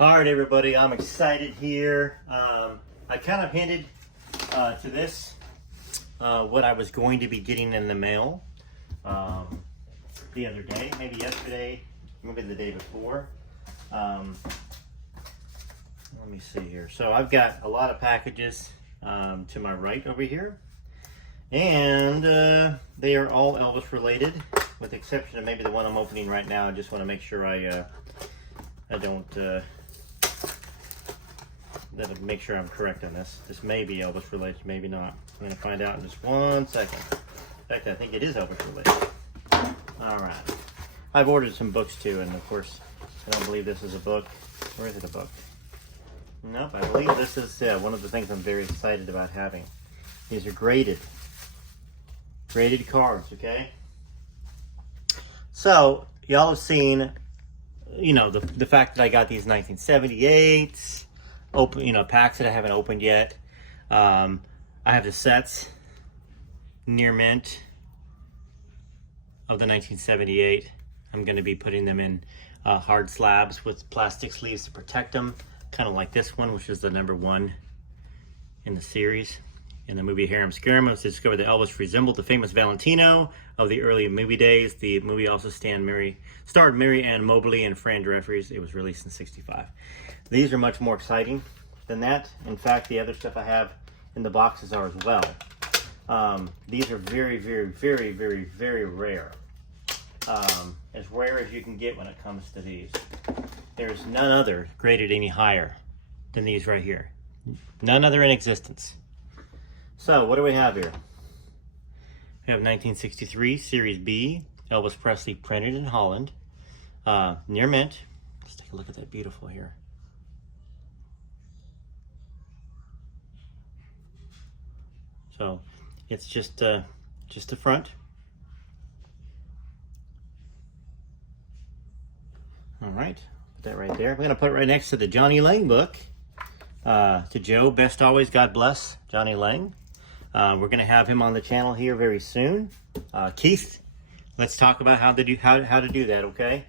All right, everybody, I'm excited here. I kind of hinted to this, what I was going to be getting in the mail the other day, maybe yesterday, maybe the day before. Let me see here. So I've got a lot of packages to my right over here, and they are all Elvis related, with the exception of maybe the one I'm opening right now. I just want to make sure I don't make sure I'm correct on this. This may be Elvis related, maybe not. I'm going to find out in just 1 second. In fact, I think it is Elvis related. All right. I've ordered some books too, and of course, I don't believe this is a book. Or is it a book? Nope, I believe this is one of the things I'm very excited about having. These are graded cards, okay? So, y'all have seen, you know, the fact that I got these 1978s, open, you know, packs that I haven't opened yet. I have the sets, near mint, of the 1978. I'm going to be putting them in hard slabs with plastic sleeves to protect them, kind of like this one, which is the #1 in the series. In the movie Harem Scarum, it was discovered that Elvis resembled the famous Valentino of the early movie days. The movie also starred Mary Ann Mobley and Fran Dreyfus. It was released in '65. These are much more exciting than that. In fact, the other stuff I have in the boxes are as well. These are very, very, very, very, very rare. As rare as you can get when it comes to these. There's none other graded any higher than these right here. None other in existence. So, what do we have here? We have 1963 Series B, Elvis Presley, printed in Holland, near mint. Let's take a look at that beautiful here. So, it's just the front. All right, put that right there. We're gonna put it right next to the Johnny Lang book. To Joe, best always, God bless Johnny Lang. We're going to have him on the channel here very soon. Keith, let's talk about how to do that, okay?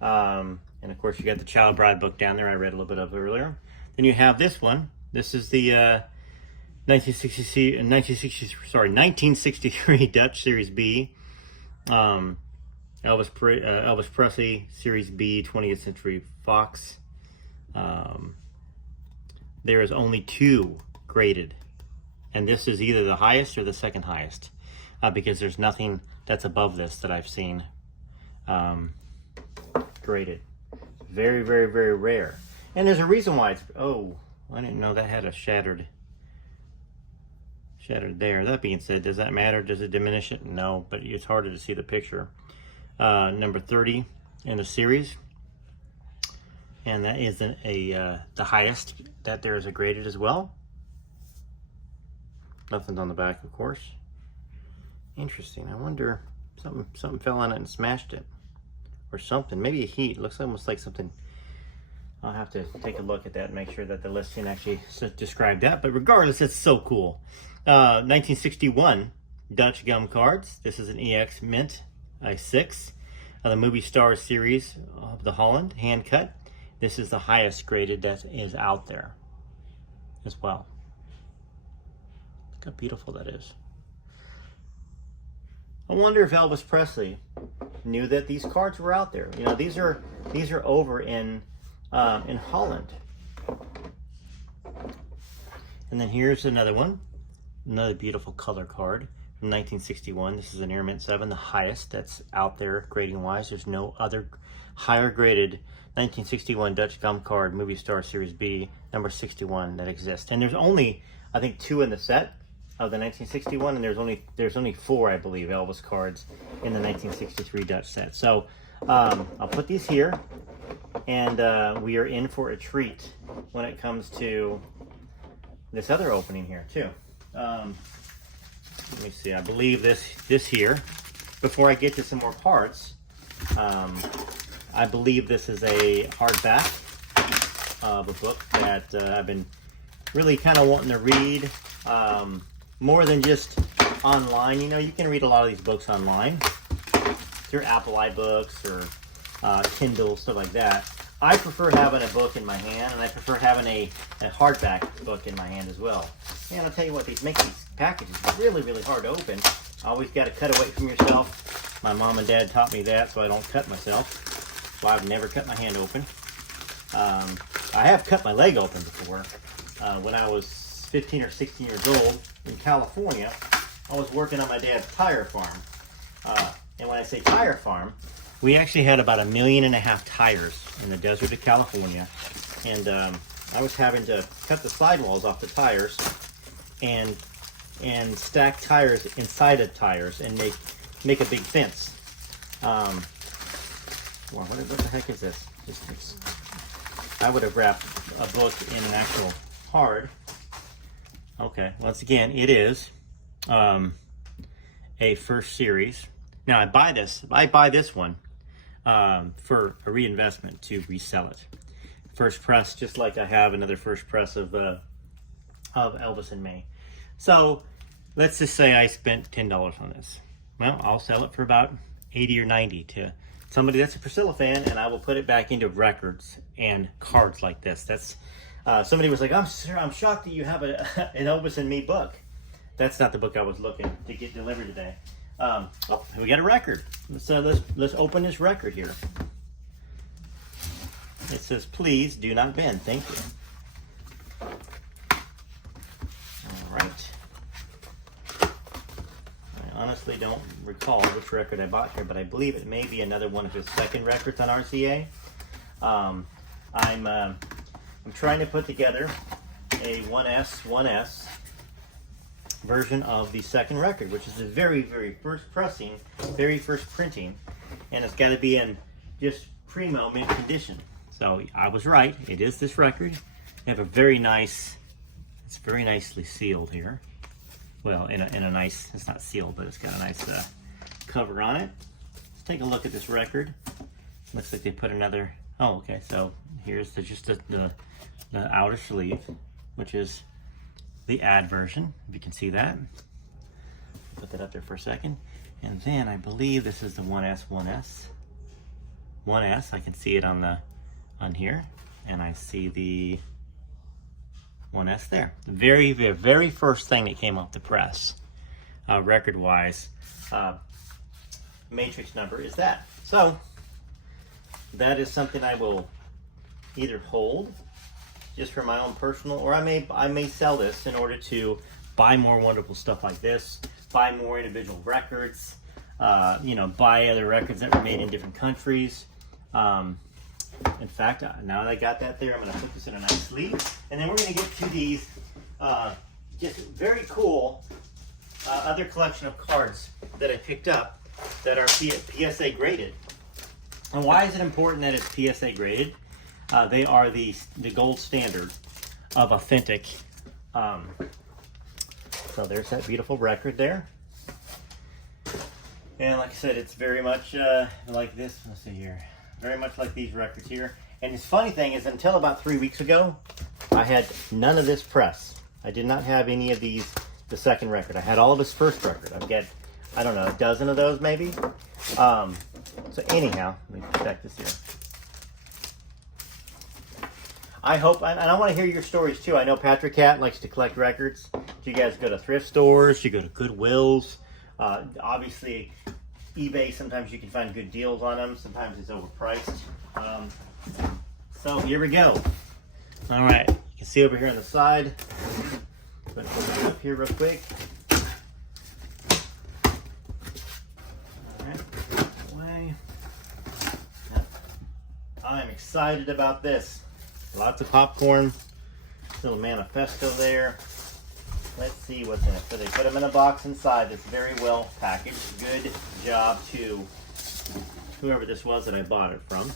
And of course, you got the Child Bride book down there. I read a little bit of it earlier. Then you have this one. This is the 1963 Dutch Series B. Elvis Presley Series B, 20th Century Fox. There is only 2 graded. And this is either the highest or the second highest, because there's nothing that's above this that I've seen graded. Very, very, very rare. And there's a reason why it's, oh, I didn't know that had a shattered there. That being said, does that matter? Does it diminish it? No, but it's harder to see the picture. Number 30 in the series. And that is the highest that there is a graded as well. Nothing's on the back, of course. Interesting. I wonder, something fell on it and smashed it, or something. Maybe a heat. It looks almost like something. I'll have to take a look at that and make sure that the listing actually described that. But regardless, it's so cool. 1961 Dutch gum cards. This is an EX Mint I6. The movie Star series of the Holland hand cut. This is the highest graded that is out there as well. Look how beautiful that is. I wonder if Elvis Presley knew that these cards were out there. You know, these are over in Holland. And then here's another one, another beautiful color card from 1961. This is an Air Mint 7, the highest that's out there grading wise. There's no other higher graded 1961 Dutch gum card, movie Star Series B, number 61 that exists. And there's only, I think, 2 in the set of the 1961, and there's only 4, I believe, Elvis cards in the 1963 Dutch set. So I'll put these here, and we are in for a treat when it comes to this other opening here too. Let me see. I believe this here. Before I get to some more parts, I believe this is a hardback of a book that I've been really kind of wanting to read. More than just online. You know, you can read a lot of these books online through Apple iBooks or Kindle, stuff like that. I prefer having a book in my hand, and I prefer having a hardback book in my hand as well. And I'll tell you what, these make these packages really, really hard to open. Always got to cut away from yourself. My mom and dad taught me that, so I don't cut myself. So I've never cut my hand open. I have cut my leg open before. When I was 15 or 16 years old in California, I was working on my dad's tire farm. And when I say tire farm, we actually had about 1.5 million tires in the desert of California. And I was having to cut the sidewalls off the tires and stack tires inside of tires and make a big fence. Well, what the heck is this? I would have wrapped a book in an actual hard. Okay, once again, it is a first series. Now I buy this one for a reinvestment to resell it. First press, just like I have another first press of Elvis and May. So let's just say I spent $10 on this. Well, I'll sell it for about 80 or 90 to somebody that's a Priscilla fan, and I will put it back into records and cards like this. That's somebody was like, I'm shocked that you have an Elvis and Me book. That's not the book I was looking to get delivered today. Oh, we got a record. So let's open this record here. It says, "Please do not bend." Thank you. All right. I honestly don't recall which record I bought here, but I believe it may be another one of his second records on RCA. I'm trying to put together a 1S version of the second record, which is the very, very first pressing, very first printing, and it's got to be in just primo mint condition. So I was right. It is this record. They have a very nice. It's very nicely sealed here. Well, in a nice. It's not sealed, but it's got a nice cover on it. Let's take a look at this record. Looks like they put another. Oh, okay. So here's just the outer sleeve, which is the ad version, if you can see that. Put that up there for a second. And then I believe this is the 1S. I can see it on here. And I see the 1S there. The very first thing that came off the press, record-wise, matrix number is that. So that is something I will either hold just for my own personal, or I may sell this in order to buy more wonderful stuff like this, buy more individual records, buy other records that were made in different countries. In fact, now that I got that there, I'm going to put this in a nice sleeve, and then we're going to get to these just very cool other collection of cards that I picked up that are PSA graded. And why is it important that it's PSA graded? They are the gold standard of authentic. So there's that beautiful record there. And like I said, it's very much like this. Let's see here. Very much like these records here. And the funny thing is, until about 3 weeks ago, I had none of this press. I did not have any of these, the second record. I had all of his first record. I've got, I don't know, a dozen of those maybe. So anyhow, let me check this here. I hope, and I want to hear your stories too. I know Patrick Cat likes to collect records. You guys go to thrift stores, you go to Goodwills. Obviously, eBay, sometimes you can find good deals on them. Sometimes it's overpriced. So here we go. All right, you can see over here on the side. Put it up here real quick. All right, away. I'm excited about this. Lots of popcorn. Little manifesto there. Let's see what's in it. So they put them in a box inside that's very well packaged. Good job to whoever this was that I bought it from.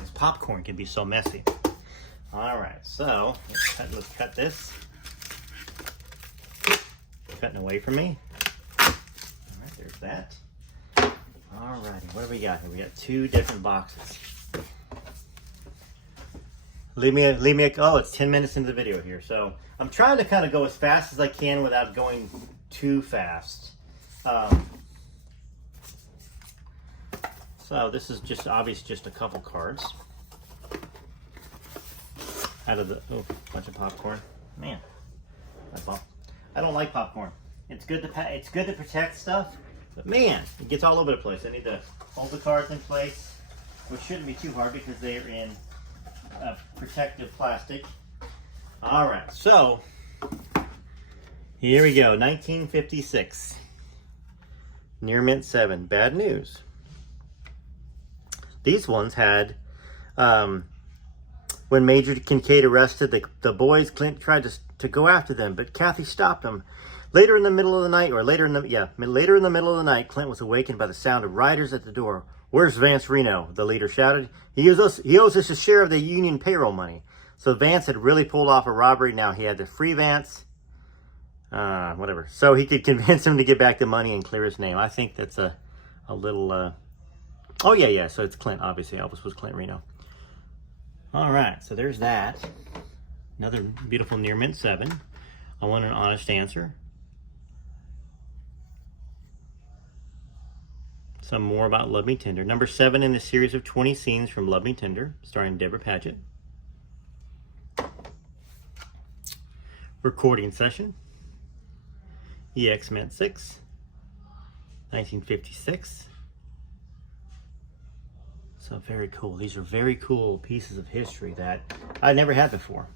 This popcorn can be so messy. All right, so let's cut this. Cutting away from me. All right, there's that. All righty, what do we got here? We got two different boxes. Leave me oh, it's 10 minutes into the video here. So I'm trying to kind of go as fast as I can without going too fast. So So this is just obviously just a couple cards out of the bunch of popcorn. Man, that's all. I don't like popcorn. It's good to protect stuff, but man, it gets all over the place. I need to hold the cards in place, which shouldn't be too hard because they are in protective plastic. All right, so here we go. 1956. Near Mint 7. Bad news. These ones had, when Major Kincaid arrested the boys, Clint tried to go after them, but Kathy stopped him. Later in the middle of the night, later in the middle of the night, Clint was awakened by the sound of riders at the door. "Where's Vance Reno?" the leader shouted. He owes us a share of the union payroll money. So Vance had really pulled off a robbery. Now he had to free Vance. Whatever. So he could convince him to get back the money and clear his name. I think that's a little... Oh, yeah. So it's Clint, obviously. Elvis was Clint Reno. All right. So there's that. Another beautiful Near Mint 7. I want an honest answer. Some more about Love Me Tender. Number 7 in the series of 20 scenes from Love Me Tender, starring Deborah Paget. Recording session. EX Mint 6. 1956. So very cool. These are very cool pieces of history that I never had before.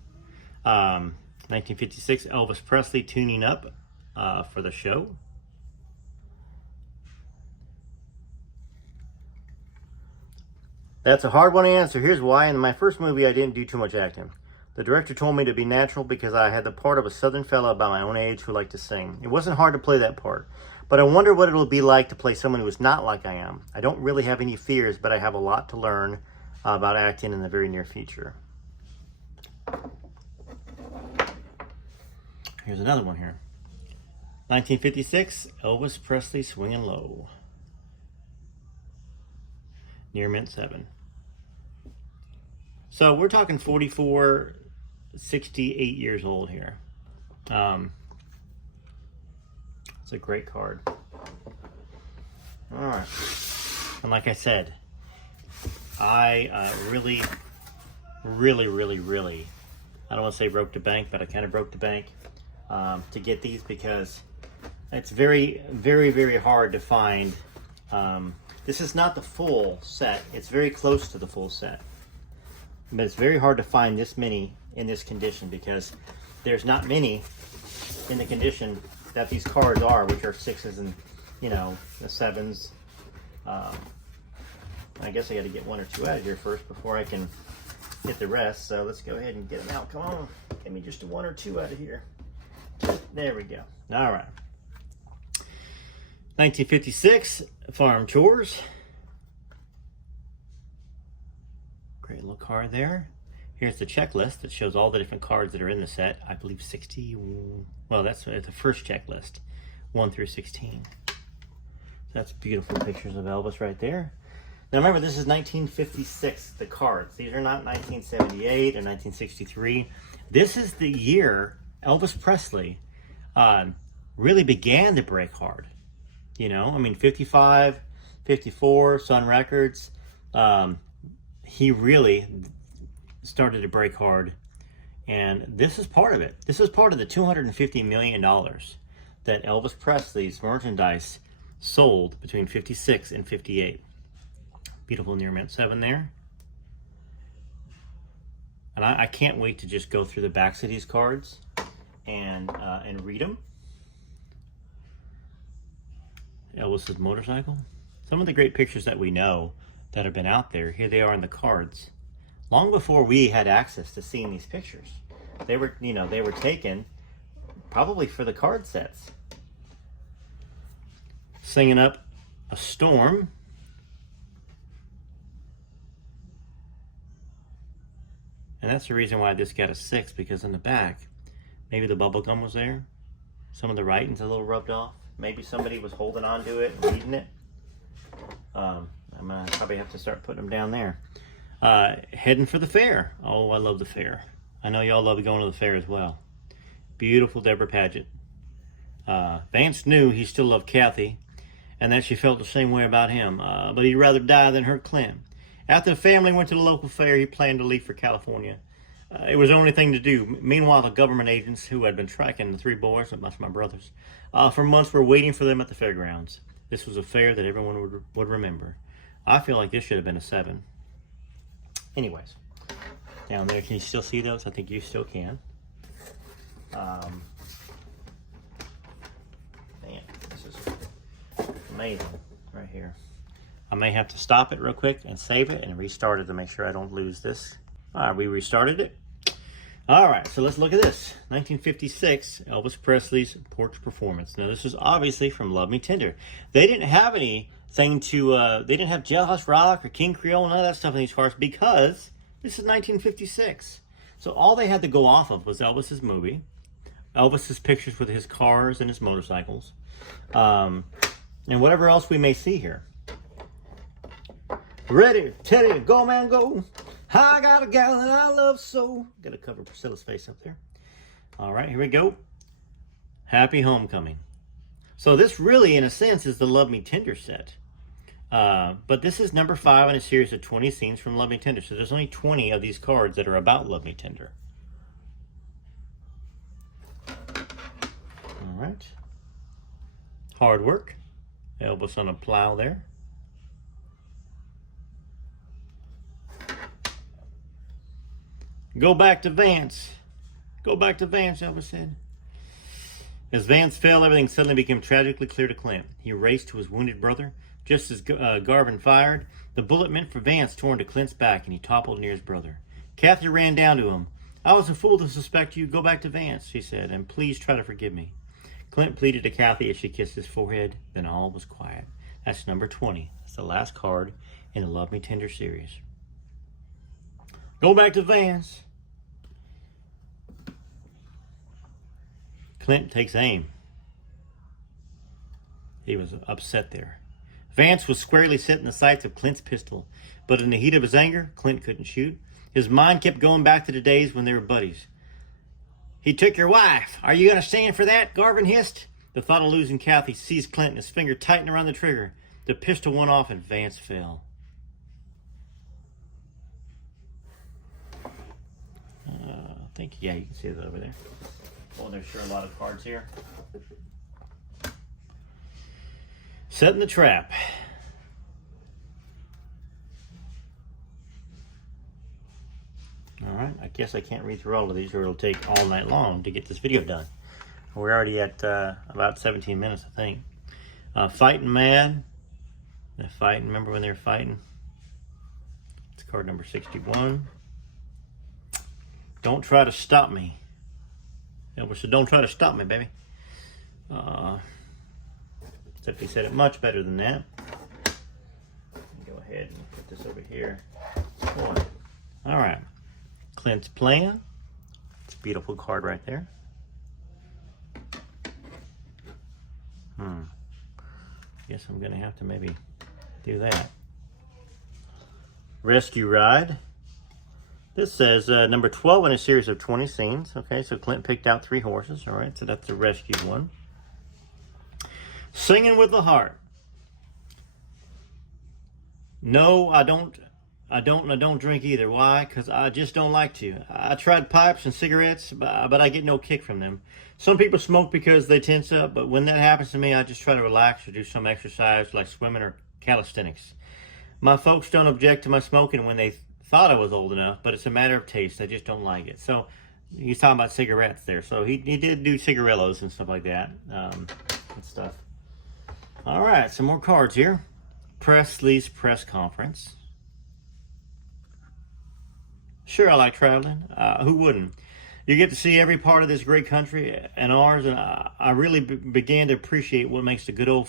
1956, Elvis Presley tuning up for the show. That's a hard one to answer. Here's why. In my first movie, I didn't do too much acting. The director told me to be natural because I had the part of a southern fella about my own age who liked to sing. It wasn't hard to play that part, but I wonder what it'll be like to play someone who is not like I am. I don't really have any fears, but I have a lot to learn about acting in the very near future. Here's another one here. 1956, Elvis Presley Swinging Low. Near Mint 7. So we're talking 44, 68 years old here. It's a great card. All right. And like I said, I really, I don't want to say broke the bank, but I kind of broke the bank to get these because it's very, very hard to find. This is not the full set. It's very close to the full set. But it's very hard to find this many in this condition because there's not many in the condition that these cards are, which are 6s and, the 7s. I guess I got to get 1 or 2 out of here first before I can hit the rest. So let's go ahead and get them out. Come on. Give me just a 1 or 2 out of here. There we go. All right. 1956, Farm Chores. Great little card there. Here's the checklist that shows all the different cards that are in the set. I believe 60, well, that's the first checklist, 1 through 16. So that's beautiful pictures of Elvis right there. Now remember, this is 1956, the cards. These are not 1978 or 1963. This is the year Elvis Presley really began to break hard. 55, 54, Sun Records. He really started to break hard, and this is part of it. This is part of the $250 million that Elvis Presley's merchandise sold between 56 and 58. Beautiful Near Mint 7 there. And I can't wait to just go through the backs of these cards and read them. Elvis's motorcycle. Some of the great pictures that we know that have been out there, here they are in the cards. Long before we had access to seeing these pictures. They were, they were taken probably for the card sets. Singing Up a Storm. And that's the reason why this got a 6, because in the back, maybe the bubble gum was there. Some of the writing's a little rubbed off. Maybe somebody was holding on to it and reading it. I'm gonna probably have to start putting them down there. Heading for the fair. Oh, I love the fair. I know y'all love going to the fair as well. Beautiful Deborah Paget. Vance knew he still loved Kathy, and that she felt the same way about him, but he'd rather die than hurt Clint. After the family went to the local fair, he planned to leave for California. It was the only thing to do. Meanwhile, the government agents who had been tracking the three boys, that's my brothers, for months were waiting for them at the fairgrounds. This was a fair that everyone would remember. I feel like this should have been a 7. Anyways, down there, can you still see those? I think you still can. Man, this is amazing right here. I may have to stop it real quick and save it and restart it to make sure I don't lose this. All right, we restarted it. All right, so let's look at this. 1956, Elvis Presley's porch performance. Now, this is obviously from Love Me Tender. They didn't have anything to, they didn't have Jailhouse Rock or King Creole, none of that stuff in these cars because this is 1956. So all they had to go off of was Elvis's movie, Elvis's pictures with his cars and his motorcycles, and whatever else we may see here. Ready, Teddy, go man, go. I got a gal that I love so. Got to cover Priscilla's face up there. All right, here we go. Happy Homecoming. So this really, in a sense, is the Love Me Tender set. But this is number 5 in a series of 20 scenes from Love Me Tender. So there's only 20 of these cards that are about Love Me Tender. All right. Hard work. Elvis on a plow there. Go back to Vance. Go back to Vance, Elvis said. As Vance fell, everything suddenly became tragically clear to Clint. He raced to his wounded brother. Just as Garvin fired, the bullet meant for Vance tore into Clint's back, and he toppled near his brother. Kathy ran down to him. I was a fool to suspect you. Go back to Vance, she said, and please try to forgive me. Clint pleaded to Kathy as she kissed his forehead. Then all was quiet. That's number 20. That's the last card in the Love Me Tender series. Go back to Vance. Clint takes aim. He was upset there. Vance was squarely set in the sights of Clint's pistol, but in the heat of his anger, Clint couldn't shoot. His mind kept going back to the days when they were buddies. He took your wife. Are you going to stand for that? Garvin hissed. The thought of losing Kathy seized Clint, and his finger tightened around the trigger. The pistol went off and Vance fell. I think, yeah, you can see it over there. Oh, there's sure a lot of cards here. Setting the trap. All right, I guess I can't read through all of these or it'll take all night long to get this video done. We're already at about 17 minutes, I think. Fighting Mad. They're fighting, remember when they were fighting? It's card number 61. Don't try to stop me. Elvis said, don't try to stop me, baby. Except he said it much better than that. Go ahead and put this over here. All right. Clint's Plan. It's a beautiful card right there. Guess I'm going to have to maybe do that. Rescue Ride. This says number 12 in a series of 20 scenes. Okay, so Clint picked out 3 horses. All right, so that's the rescue one. Singing with the Heart. No, I don't drink either. Why? Because I just don't like to. I tried pipes and cigarettes, but I get no kick from them. Some people smoke because they tense up, but when that happens to me, I just try to relax or do some exercise like swimming or calisthenics. My folks don't object to my smoking when they thought I was old enough, but it's a matter of taste. I just don't like it. So he's talking about cigarettes there. So he did do cigarillos and stuff like that. And stuff. All right, some more cards here. Presley's press conference. Sure, I like traveling. Who wouldn't? You get to see every part of this great country and ours, and I really began to appreciate what makes the good old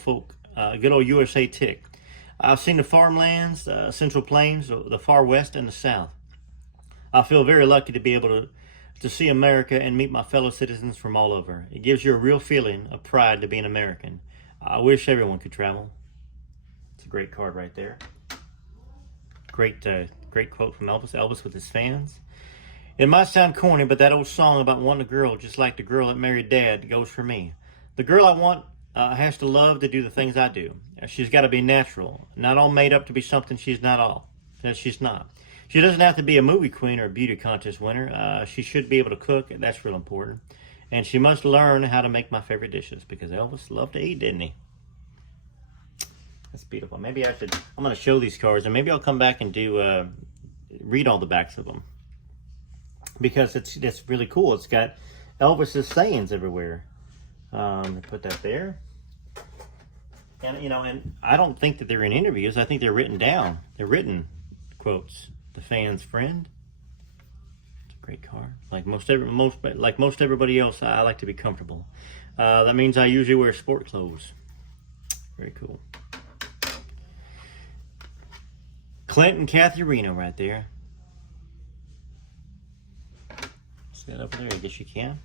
USA tick. I've seen the farmlands, Central Plains, the far west, and the south. I feel very lucky to be able to see America and meet my fellow citizens from all over. It gives you a real feeling of pride to be an American. I wish everyone could travel. It's a great card right there. Great quote from Elvis. Elvis with his fans. It might sound corny, but that old song about wanting a girl just like the girl that married Dad goes for me. The girl I want has to love to do the things I do. She's got to be natural, not all made up to be something she's not all. She's not. She doesn't have to be a movie queen or a beauty contest winner. She should be able to cook. That's real important. And she must learn how to make my favorite dishes because Elvis loved to eat, didn't he? That's beautiful. Maybe I should. I'm going to show these cards, and maybe I'll come back and do read all the backs of them because it's really cool. It's got Elvis's sayings everywhere. Put that there. And, you know, and I don't think that they're in interviews. I think they're written down. They're written quotes. The fan's friend. It's a great card. Like most everybody else, I like to be comfortable. That means I usually wear sport clothes. Very cool. Clint and Kathy Reno right there. See that over there? I guess you can.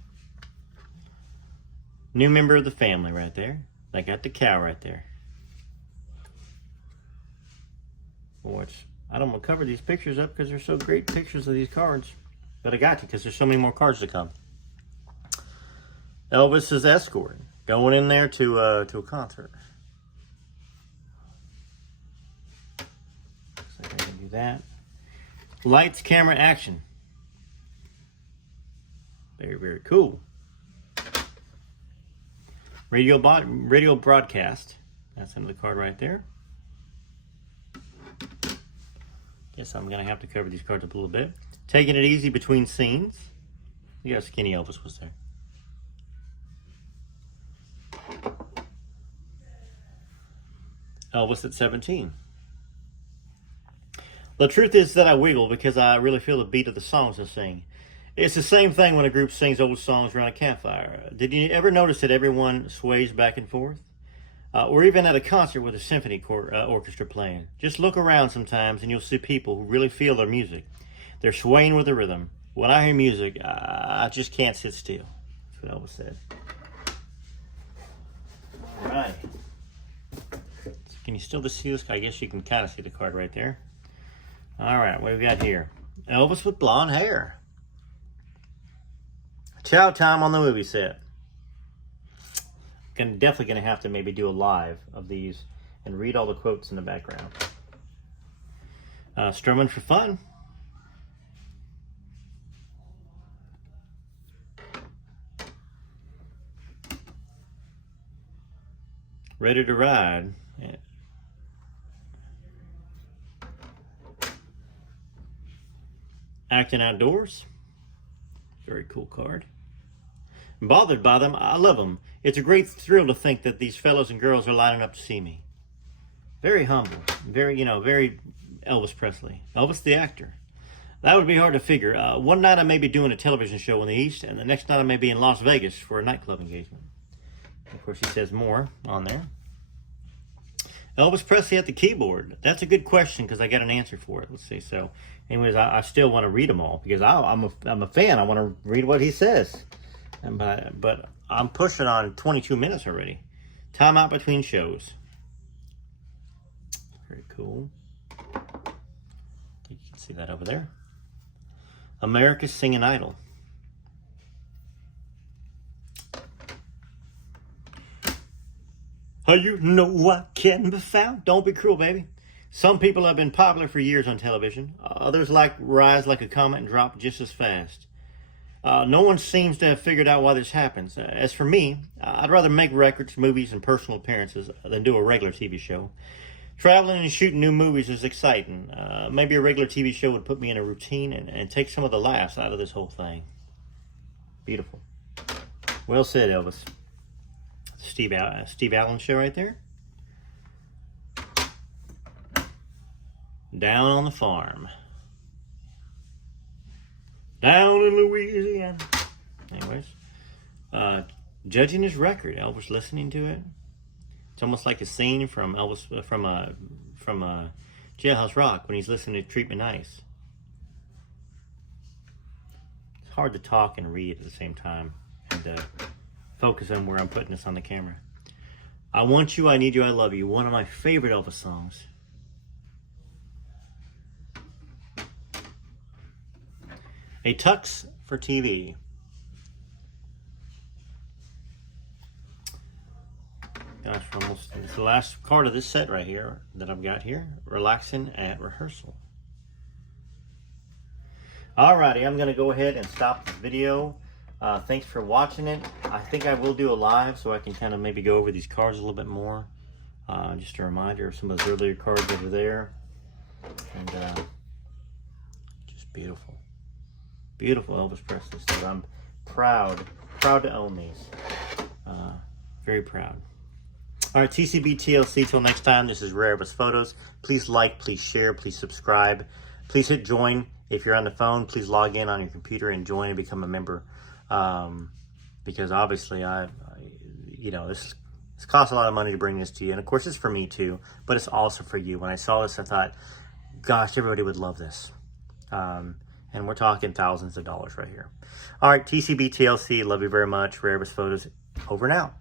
New member of the family right there. I got the cow right there. Which I don't want to cover these pictures up because they're so great pictures of these cards. But I got you because there's so many more cards to come. Elvis's escort going in there to a concert. Looks like I can do that. Lights, camera, action. Very, very cool. Radio broadcast. That's another card right there. Guess I'm going to have to cover these cards up a little bit. Taking it easy between scenes. You got skinny Elvis was there. Elvis at 17. The truth is that I wiggle because I really feel the beat of the songs I sing. It's the same thing when a group sings old songs around a campfire. Did you ever notice that everyone sways back and forth? Or even at a concert with a symphony orchestra playing. Just look around sometimes and you'll see people who really feel their music. They're swaying with the rhythm. When I hear music, I just can't sit still. That's what Elvis said. All right. Can you still just see this? I guess you can kind of see the card right there. All right, what have we got here? Elvis with blonde hair. Chow time on the movie set. Definitely going to have to maybe do a live of these and read all the quotes in the background. Strumming for fun. Ready to ride. Yeah. Acting outdoors. Very cool card. Bothered by them, I love them. It's a great thrill to think that these fellows and girls are lining up to see me. Very humble, very Elvis Presley. Elvis the actor. That would be hard to figure. One night I may be doing a television show in the East, and the next night I may be in Las Vegas for a nightclub engagement. Of course, he says more on there. Elvis Presley at the keyboard. That's a good question because I got an answer for it. Let's see. So, anyways, I still want to read them all because I'm a fan. I want to read what he says. But I'm pushing on 22 minutes already. Time out between shows. Very cool. You can see that over there. America's Singing Idol. How you know I can be found? Don't be cruel, baby. Some people have been popular for years on television. Others rise like a comet and drop just as fast. No one seems to have figured out why this happens. As for me, I'd rather make records, movies, and personal appearances than do a regular TV show. Traveling and shooting new movies is exciting. Maybe a regular TV show would put me in a routine and take some of the laughs out of this whole thing. Beautiful. Well said, Elvis. Steve Allen show right there. Down on the farm. Down in Louisiana. Anyways, judging his record, Elvis listening to it. It's almost like a scene from Elvis from Jailhouse Rock when he's listening to Treat Me Nice. It's hard to talk and read at the same time and focus on where I'm putting this on the camera. I Want You, I Need You, I Love You. One of my favorite Elvis songs. A Tux for TV. Almost, it's the last card of this set right here that I've got here. Relaxing at Rehearsal. Alrighty, I'm gonna go ahead and stop the video. Thanks for watching it. I think I will do a live so I can kind of maybe go over these cards a little bit more. Just a reminder of some of those earlier cards over there. And just beautiful. Beautiful Elvis Presley stuff. I'm proud to own these. Very proud. All right, TCB TLC, till next time. This is Rare Elvis Photos. Please like, please share, please subscribe. Please hit join. If you're on the phone, please log in on your computer and join and become a member. Because obviously, you know, this costs a lot of money to bring this to you. And of course, it's for me too, but it's also for you. When I saw this, I thought, gosh, everybody would love this. And we're talking thousands of dollars right here. All right, TCB TLC, love you very much. Rare Elvis Photos, over and out.